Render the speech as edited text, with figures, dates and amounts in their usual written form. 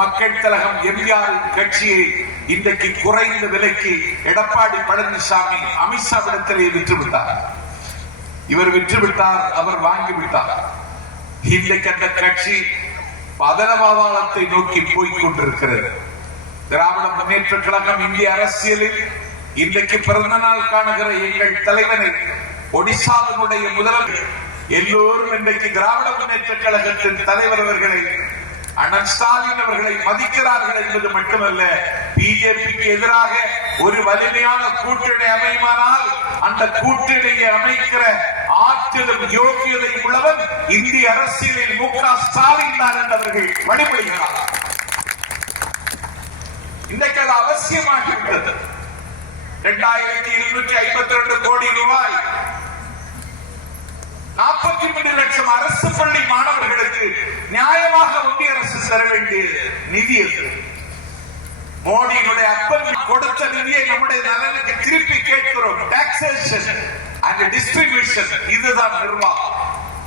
மக்கள் கழகம் எம்ஜிஆர் கட்சியை இன்றைக்கு குறைந்த விலைக்கு எடப்பாடி பழனிசாமி அமித்ஷாவிடத்திலே விற்றுவிட்டார். இவர் விற்றுவிட்டார், அவர் வாங்கிவிட்டார். இன்றைக்கு அந்த கட்சி பதனபாதாளத்தை நோக்கி போய்க் கொண்டிருக்கிறது. திராவிட முன்னேற்ற கழகம் இந்திய அரசியலில் இன்றைக்கு பிறந்த நாள் காணுகிற எங்கள் தலைவனை, ஒடிசாவினுடைய முதல்வர் எல்லோரும் இன்றைக்கு திராவிட முன்னேற்ற கழகத்தின் தலைவர் அவர்களை, அண்ணன் ஸ்டாலின் அவர்களை மதிக்கிறார்கள் என்பது மட்டுமல்ல, பிஜேபிக்கு எதிராக ஒரு வலிமையான கூட்டணி அமையுமானால் அந்த கூட்டணியை அமைக்கிற ஆற்றலும் யோகியதை உள்ளவர் இந்திய அரசியலில் மு.க. ஸ்டாலின் தான் என்றவர்கள் வழிபடுகிறார். இன்றைக்கு அது அவசியமாகிவிட்டது. 2252 கோடி ரூபாய் 43 லட்சம் அரசு பள்ளி மாணவர்களுக்கு நியாயமாக ஒன்றிய அரசு தர வேண்டிய நிதி அது. மோடியினுடைய அப்பன் கொடுத்த நிதியை நம்முடைய நலனுக்கு திருப்பி கேட்கிறோம். டாக்ஸேஷன் அண்ட் டிஸ்ட்ரிபியூஷன், இதுதான் நிர்வாகம்.